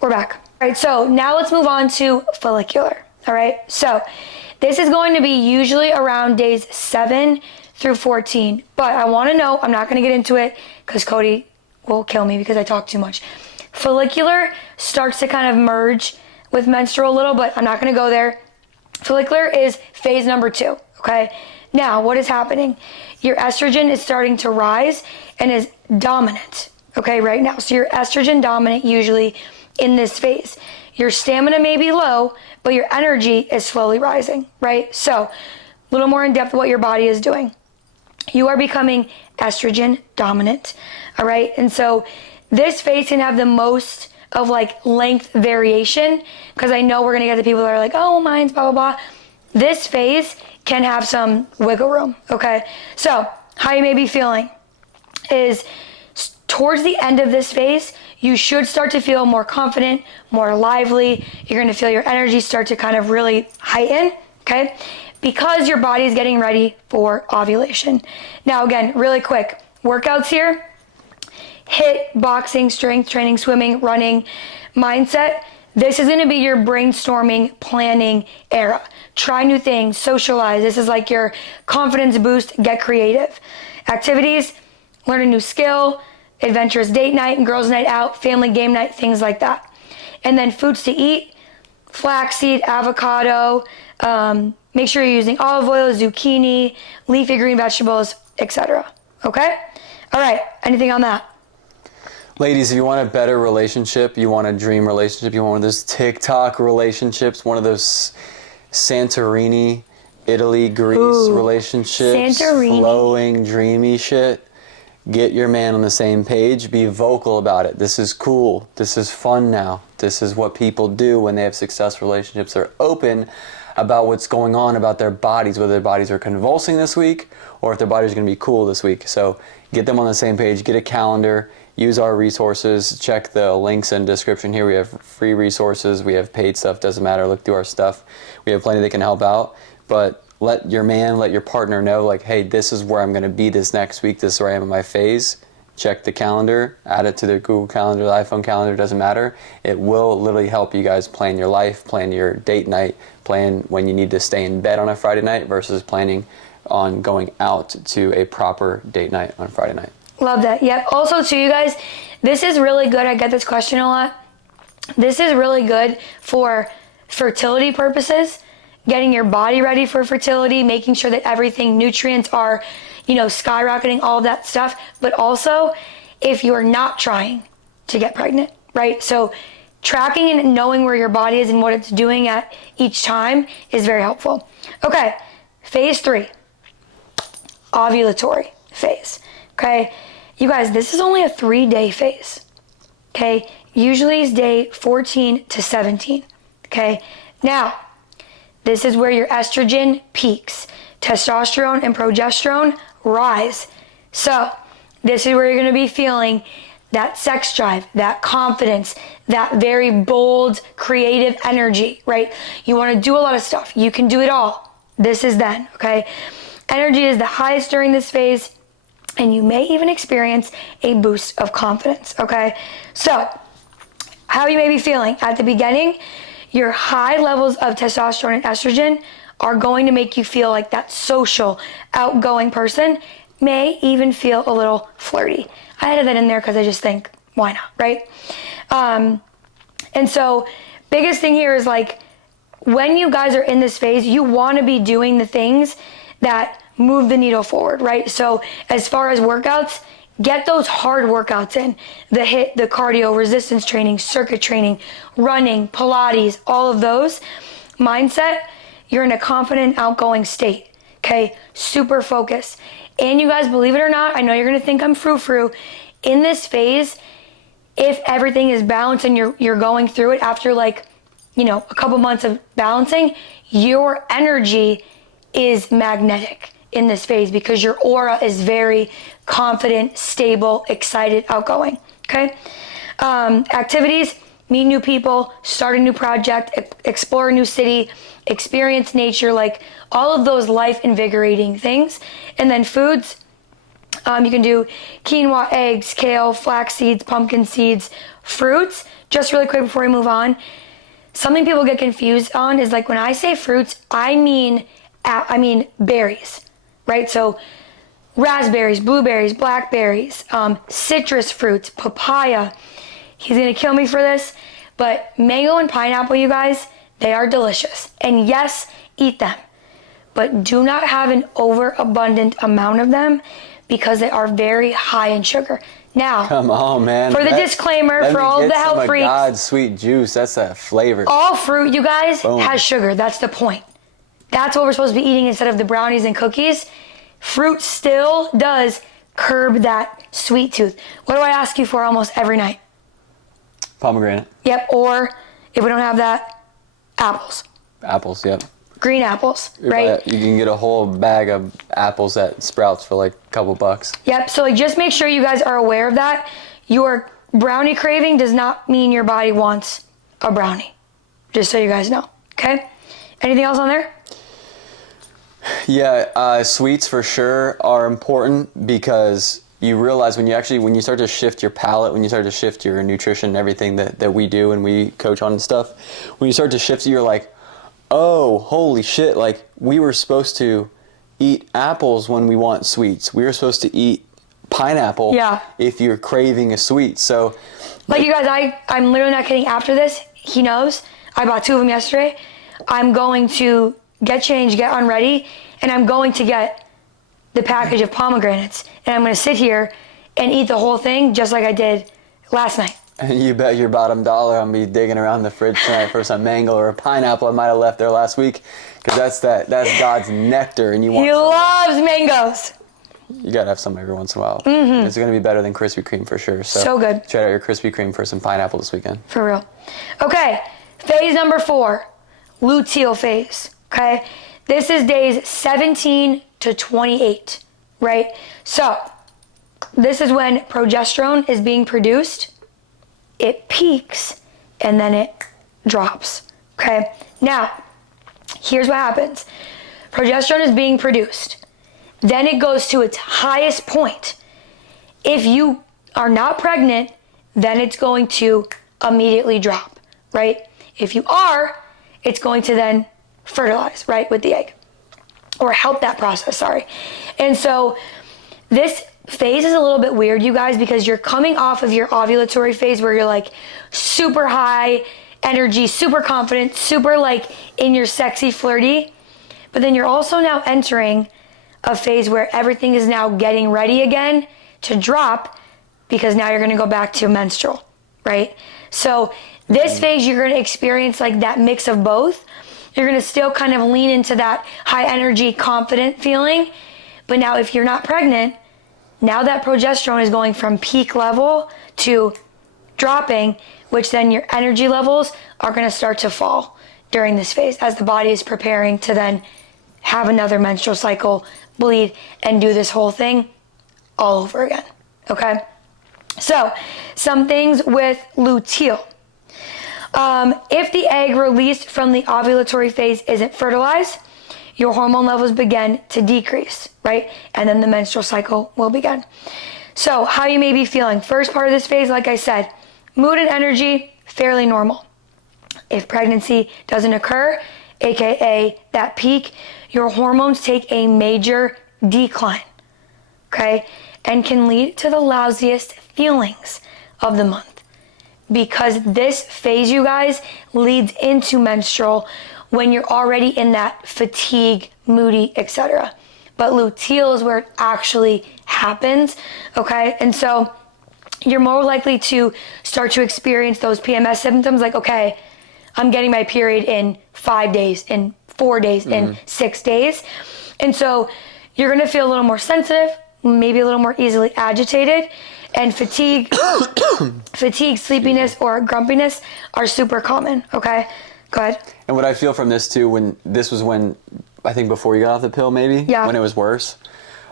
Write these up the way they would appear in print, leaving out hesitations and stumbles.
We're back. All right, so now let's move on to follicular. All right, so this is going to be usually around days 7 through 14. But I want to know, I'm not going to get into it because Kody will kill me because I talk too much. Follicular starts to kind of merge with menstrual a little, but I'm not going to go there. Follicular is phase number 2, okay? Now, what is happening? Your estrogen is starting to rise and is dominant, okay, right now. So you're estrogen dominant usually in this phase. Your stamina may be low, but your energy is slowly rising, right? So a little more in depth what your body is doing. You are becoming estrogen dominant, all right? And so this phase can have the most of like length variation, because I know we're gonna get the people that are like, oh, mine's blah, blah, blah. This phase can have some wiggle room, okay? So how you may be feeling is towards the end of this phase, you should start to feel more confident, more lively. You're gonna feel your energy start to kind of really heighten, okay? Because your body is getting ready for ovulation. Now again, really quick, workouts here, HIIT, boxing, strength training, swimming, running, mindset. This is gonna be your brainstorming, planning era. Try new things, socialize. This is like your confidence boost, get creative. Activities, learn a new skill, adventurous date night and girls' night out, family game night, things like that. And then foods to eat, flaxseed, avocado, make sure you're using olive oil, zucchini, leafy green vegetables, etc. Okay? All right, anything on that? Ladies, if you want a better relationship, you want a dream relationship, you want one of those TikTok relationships, one of those Santorini, Italy, Greece relationships, Santorini. flowing, dreamy shit, get your man on the same page, be vocal about it. This is cool. This is fun now. This is what people do when they have successful relationships. They're open about what's going on about their bodies, whether their bodies are convulsing this week or if their bodies are going to be cool this week. So get them on the same page, get a calendar, use our resources, check the links in the description here. We have free resources, we have paid stuff, doesn't matter, look through our stuff. We have plenty that can help out, but let your man, let your partner know, like, hey, this is where I'm gonna be this next week, this is where I am in my phase. Check the calendar, add it to the Google Calendar, the iPhone calendar, doesn't matter. It will literally help you guys plan your life, plan your date night, plan when you need to stay in bed on a Friday night versus planning on going out to a proper date night on Friday night. Love that. Yep. Also, to you guys, this is really good. I get this question a lot. This is really good for fertility purposes, getting your body ready for fertility, making sure that everything, nutrients are, skyrocketing, all of that stuff. But also, if you're not trying to get pregnant, right? So tracking and knowing where your body is and what it's doing at each time is very helpful. Okay, phase 3, ovulatory phase. Okay, you guys, this is only a 3-day phase. Okay, usually it's day 14 to 17. Okay, now this is where your estrogen peaks, testosterone and progesterone rise. So this is where you're going to be feeling that sex drive, that confidence, that very bold, creative energy, right? You want to do a lot of stuff. You can do it all. This is then, okay? Energy is the highest during this phase, and you may even experience a boost of confidence, okay? So, how you may be feeling at the beginning, your high levels of testosterone and estrogen are going to make you feel like that social, outgoing person, may even feel a little flirty. I added that in there because I just think, why not, right? And so, biggest thing here is like, when you guys are in this phase, you want to be doing the things that move the needle forward, right? So as far as workouts, get those hard workouts in. The HIIT, the cardio, resistance training, circuit training, running, Pilates, all of those. Mindset, you're in a confident, outgoing state, okay? Super focused. And you guys, believe it or not, I know you're gonna think I'm frou-frou. In this phase, if everything is balanced and you're going through it after like, a couple months of balancing, your energy is magnetic in this phase because your aura is very confident, stable, excited, outgoing, okay? Activities, meet new people, start a new project, explore a new city, experience nature, like all of those life invigorating things. And then foods, you can do quinoa, eggs, kale, flax seeds, pumpkin seeds, fruits, just really quick before we move on, something people get confused on is like when I say fruits, I mean berries, right? So raspberries, blueberries, blackberries, citrus fruits, papaya. He's gonna kill me for this, but mango and pineapple, you guys, they are delicious. And yes, eat them, but do not have an overabundant amount of them because they are very high in sugar. Now, come on, man. For the disclaimer, for all the health freaks, God's sweet juice. That's that flavor. all fruit, you guys, Boom. has sugar. That's the point. That's what we're supposed to be eating instead of the brownies and cookies. Fruit still does curb that sweet tooth. What do I ask you for almost every night? Pomegranate. Yep, or if we don't have that, apples. Apples, yep. Green apples, right? You can get a whole bag of apples at Sprouts for like a couple bucks. Yep, so like just make sure you guys are aware of that. Your brownie craving does not mean your body wants a brownie. Just so you guys know, okay? Anything else on there? Yeah, sweets for sure are important because you realize when you start to shift your palate, when you start to shift your nutrition and everything that we do and we coach on and stuff, when you start to shift, you're like, oh, holy shit, like we were supposed to eat apples when we want sweets. We were supposed to eat pineapple if you're craving a sweet. So like you guys, I'm literally not kidding. After this, he knows. I bought 2 of them yesterday. I'm going to get changed, get unready, and I'm going to get the package of pomegranates. And I'm going to sit here and eat the whole thing just like I did last night. And you bet your bottom dollar I'm gonna be digging around the fridge tonight for some mango or a pineapple I might have left there last week, because that's God's nectar, and you want. He loves mangoes. You gotta have some every once in a while. Mm-hmm. It's gonna be better than Krispy Kreme for sure. So good. Try out your Krispy Kreme for some pineapple this weekend. For real. Okay, phase number 4, luteal phase. Okay, this is days 17 to 28, right? So this is when progesterone is being produced. It peaks and then it drops, okay? Now, here's what happens. Progesterone is being produced. Then it goes to its highest point. If you are not pregnant, then it's going to immediately drop, right? If you are, it's going to then fertilize, right, with the egg. Or help that process, sorry. And so this phase is a little bit weird, you guys, because you're coming off of your ovulatory phase where you're like super high energy, super confident, super like in your sexy flirty. But then you're also now entering a phase where everything is now getting ready again to drop, because now you're going to go back to menstrual, right? So this phase, you're going to experience like that mix of both. You're going to still kind of lean into that high energy, confident feeling. But now if you're not pregnant, now that progesterone is going from peak level to dropping, which then your energy levels are going to start to fall during this phase as the body is preparing to then have another menstrual cycle, bleed, and do this whole thing all over again, okay? So, some things with luteal. If the egg released from the ovulatory phase isn't fertilized, your hormone levels begin to decrease, right? And then the menstrual cycle will begin. So how you may be feeling. First part of this phase, like I said, mood and energy, fairly normal. If pregnancy doesn't occur, AKA that peak, your hormones take a major decline, okay? And can lead to the lousiest feelings of the month. Because this phase, you guys, leads into menstrual when you're already in that fatigue, moody, etc. But luteal is where it actually happens, okay? And so you're more likely to start to experience those PMS symptoms like, okay, I'm getting my period in 5 days, in 4 days, in 6 days. And so you're gonna feel a little more sensitive, maybe a little more easily agitated, and fatigue, sleepiness, or grumpiness are super common, okay? Go ahead. And what I feel from this too, when I think before you got off the pill, maybe, when it was worse,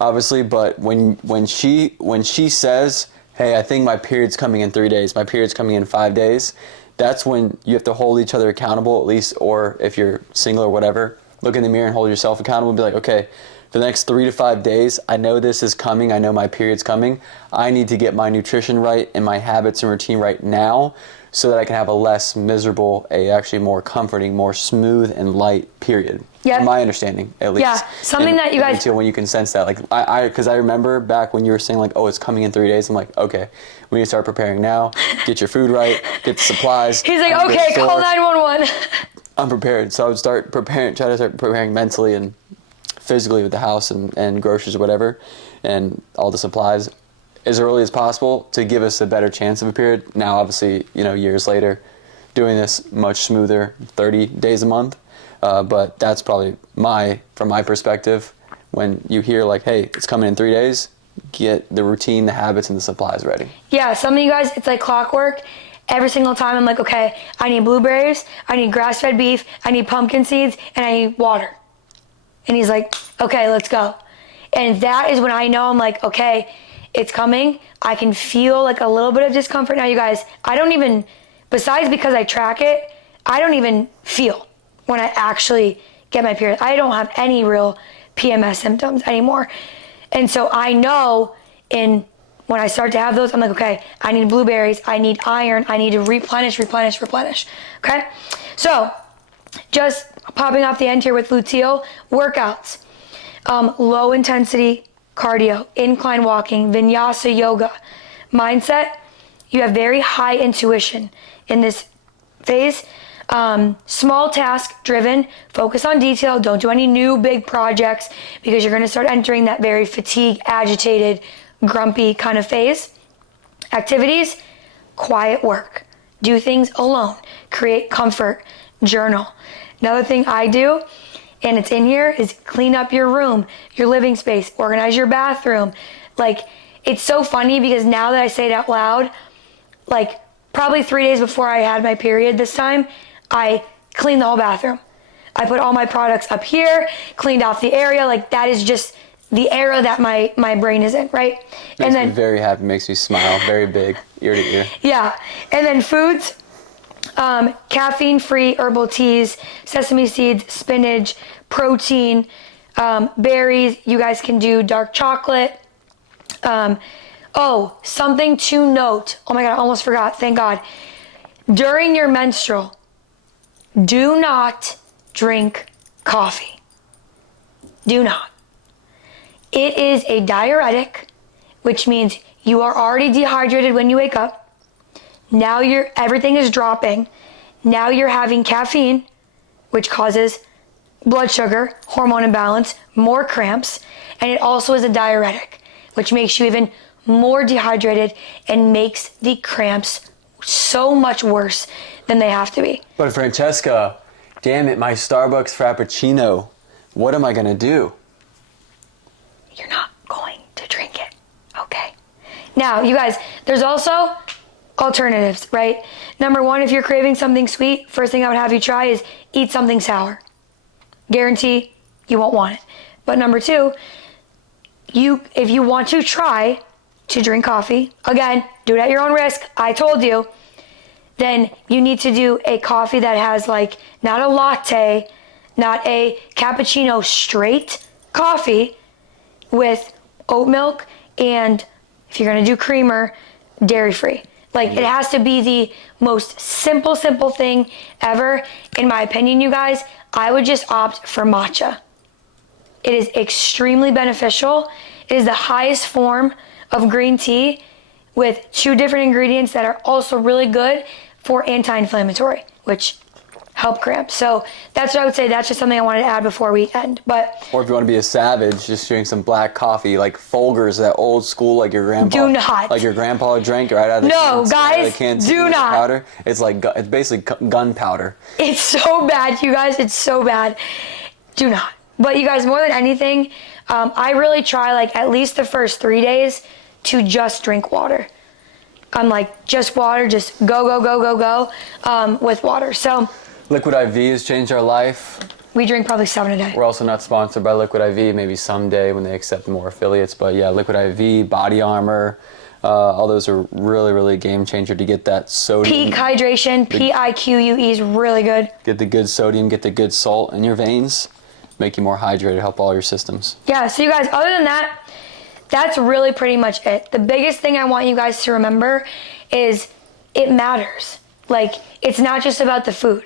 obviously. But when she says, "Hey, I think my period's coming in 3 days. My period's coming in 5 days," that's when you have to hold each other accountable, at least. Or if you're single or whatever, look in the mirror and hold yourself accountable. And be like, "Okay, for the next 3 to 5 days, I know this is coming. I know my period's coming. I need to get my nutrition right and my habits and routine right now so that I can have a less miserable, a actually more comforting, more smooth and light period. Yep. From my understanding, at least. Yeah, something that you guys... Until when you can sense that. Like, because I remember back when you were saying, like, oh, it's coming in 3 days. I'm like, okay, we need to start preparing now. Get your food right. Get the supplies. He's like, okay, call 911. I'm prepared. So I would try to start preparing mentally and physically with the house and groceries or whatever, and all the supplies as early as possible to give us a better chance of a period. Now, obviously, years later, doing this much smoother, 30 days a month. But that's probably from my perspective, when you hear like, hey, it's coming in 3 days, get the routine, the habits, and the supplies ready. Yeah, some of you guys, it's like clockwork. Every single time I'm like, okay, I need blueberries, I need grass-fed beef, I need pumpkin seeds, and I need water. And he's like, okay, let's go. And that is when I know I'm like, okay, it's coming. I can feel like a little bit of discomfort. Now, you guys, I don't even, besides because I track it, I don't even feel when I actually get my period. I don't have any real PMS symptoms anymore. And so I know when I start to have those, I'm like, okay, I need blueberries, I need iron, I need to replenish. Okay? So just popping off the end here with luteal workouts, low intensity cardio, incline walking, vinyasa yoga, mindset. You have very high intuition in this phase. Small task driven, focus on detail, don't do any new big projects because you're going to start entering that very fatigued, agitated, grumpy kind of phase. Activities, quiet work, do things alone, create comfort, journal. Another thing I do, and it's in here, is clean up your room, your living space, organize your bathroom. Like, it's so funny because now that I say it out loud, like probably 3 days before I had my period this time, I cleaned the whole bathroom. I put all my products up here, cleaned off the area. Like, that is just the era that my brain is in, right? Makes me very happy, makes me smile, very big, ear to ear. Yeah, and then foods, caffeine-free herbal teas, sesame seeds, spinach, protein, berries. You guys can do dark chocolate. Something to note. Oh my God, I almost forgot, thank God. During your menstrual, do not drink coffee. Do not. It is a diuretic, which means you are already dehydrated when you wake up. Now everything is dropping. Now you're having caffeine, which causes blood sugar, hormone imbalance, more cramps, and it also is a diuretic, which makes you even more dehydrated and makes the cramps so much worse than they have to be. But Francesca, damn it, my Starbucks Frappuccino, what am I gonna do? You're not going to drink it, okay? Now, you guys, there's also alternatives, right? Number one, if you're craving something sweet, first thing I would have you try is eat something sour. Guarantee you won't want it. But number two, if you want to try to drink coffee, again, do it at your own risk, I told you, then you need to do a coffee that has like, not a latte, not a cappuccino, straight coffee with oat milk, and if you're gonna do creamer, dairy-free. Like, it has to be the most simple thing ever. In my opinion, you guys, I would just opt for matcha. It is extremely beneficial. It is the highest form of green tea with 2 different ingredients that are also really good for anti-inflammatory, which help cramps. So that's what I would say. That's just something I wanted to add before we end. Or if you want to be a savage, just drink some black coffee, like Folgers, that old school, like your grandpa. Do not. Like your grandpa drank right out of the can. No, guys, do not. Powder. It's basically gunpowder. It's so bad, you guys. It's so bad. Do not. But you guys, more than anything, I really try like at least the first 3 days to just drink water. I'm like, just water, just go with water. So Liquid IV has changed our life. we drink probably 7 a day. We're also not sponsored by Liquid IV, maybe someday when they accept more affiliates. But yeah, Liquid IV, Body Armor, all those are really, really game changer to get that sodium. Peak hydration, PIQUE is really good. Get the good sodium, get the good salt in your veins. make you more hydrated, help all your systems. Yeah, so you guys, other than that, that's really pretty much it. The biggest thing I want you guys to remember is it matters. Like, it's not just about the food.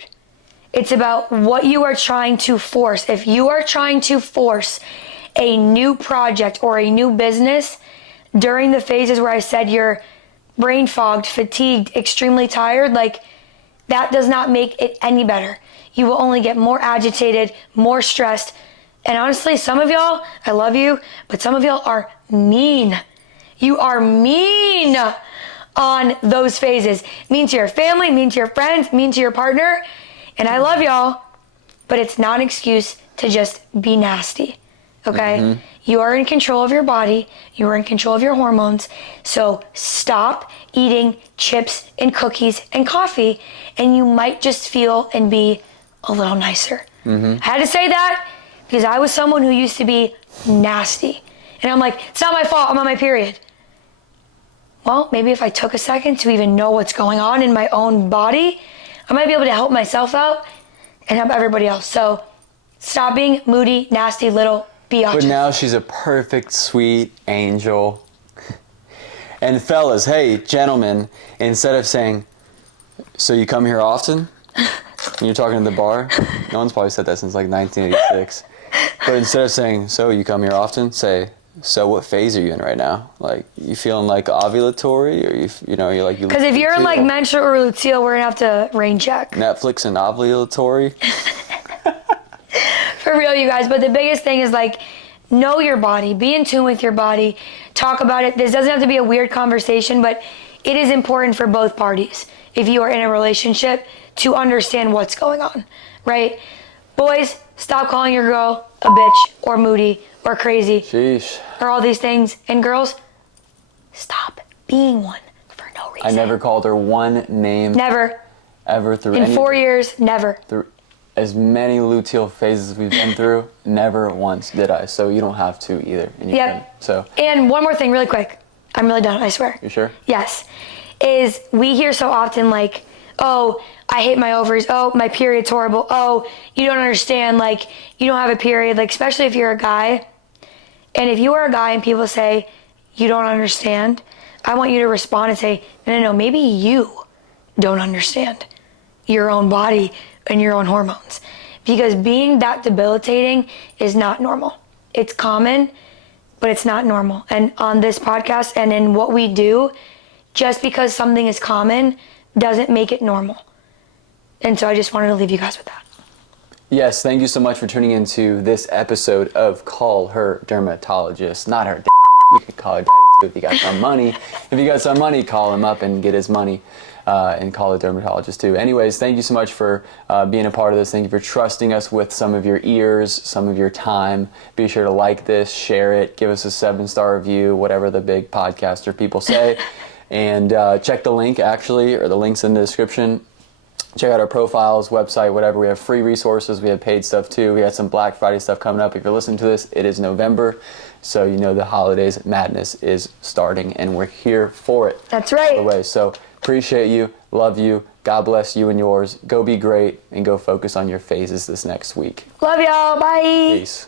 It's about what you are trying to force. If you are trying to force a new project or a new business during the phases where I said you're brain fogged, fatigued, extremely tired, like, that does not make it any better. You will only get more agitated, more stressed. And honestly, some of y'all, I love you, but some of y'all are mean. You are mean on those phases. Mean to your family, mean to your friends, mean to your partner. And I love y'all, but it's not an excuse to just be nasty, okay? Mm-hmm. You are in control of your body. You are in control of your hormones. So stop eating chips and cookies and coffee, and you might just feel and be a little nicer. Mm-hmm. I had to say that because I was someone who used to be nasty. And I'm like, it's not my fault, I'm on my period. Well, maybe if I took a second to even know what's going on in my own body, I might be able to help myself out and help everybody else. So stop being moody, nasty, little biatches. But now she's a perfect, sweet angel. And fellas, hey, gentlemen, instead of saying, so you come here often? When you're talking to the bar, no one's probably said that since like 1986. But instead of saying, so you come here often, say, so what phase are you in right now? Like, you feeling like ovulatory, or you're like you? Because if you're in like menstrual or luteal, we're gonna have to rain check. Netflix and ovulatory. For real, you guys. But the biggest thing is like, know your body, be in tune with your body, talk about it. This doesn't have to be a weird conversation, but it is important for both parties. If you are in a relationship, to understand what's going on, right? Boys, stop calling your girl a bitch or moody or crazy. Sheesh. Or all these things. And girls, stop being one for no reason. I never called her one name. Never. Ever through in 4 years, never. Through as many luteal phases we've been through, never once did I. So you don't have to either. And you can. So. And one more thing really quick. I'm really done, I swear. You sure? Yes. Is we hear so often like, oh, I hate my ovaries. Oh, my period's horrible. Oh, you don't understand. Like, you don't have a period. Like, especially if you're a guy. And if you are a guy and people say, you don't understand, I want you to respond and say, no, maybe you don't understand your own body and your own hormones. Because being that debilitating is not normal. It's common, but it's not normal. And on this podcast and in what we do, just because something is common doesn't make it normal. And so I just wanted to leave you guys with that. Yes, thank you so much for tuning into this episode of Call Her Dermatologist. Not her you could call her daddy too if you got some money. If you got some money, call him up and get his money and call a dermatologist too. Anyways, thank you so much for being a part of this. Thank you for trusting us with some of your ears, some of your time. Be sure to like this, share it, give us a 7-star review, whatever the big podcaster people say. And check the link, actually, or the links in the description. Check out our profiles, website, whatever. We have free resources. We have paid stuff, too. We got some Black Friday stuff coming up. If you're listening to this, it is November. So you know the holidays madness is starting, and we're here for it. That's right. By the way, so appreciate you, love you. God bless you and yours. Go be great, and go focus on your phases this next week. Love y'all. Bye. Peace.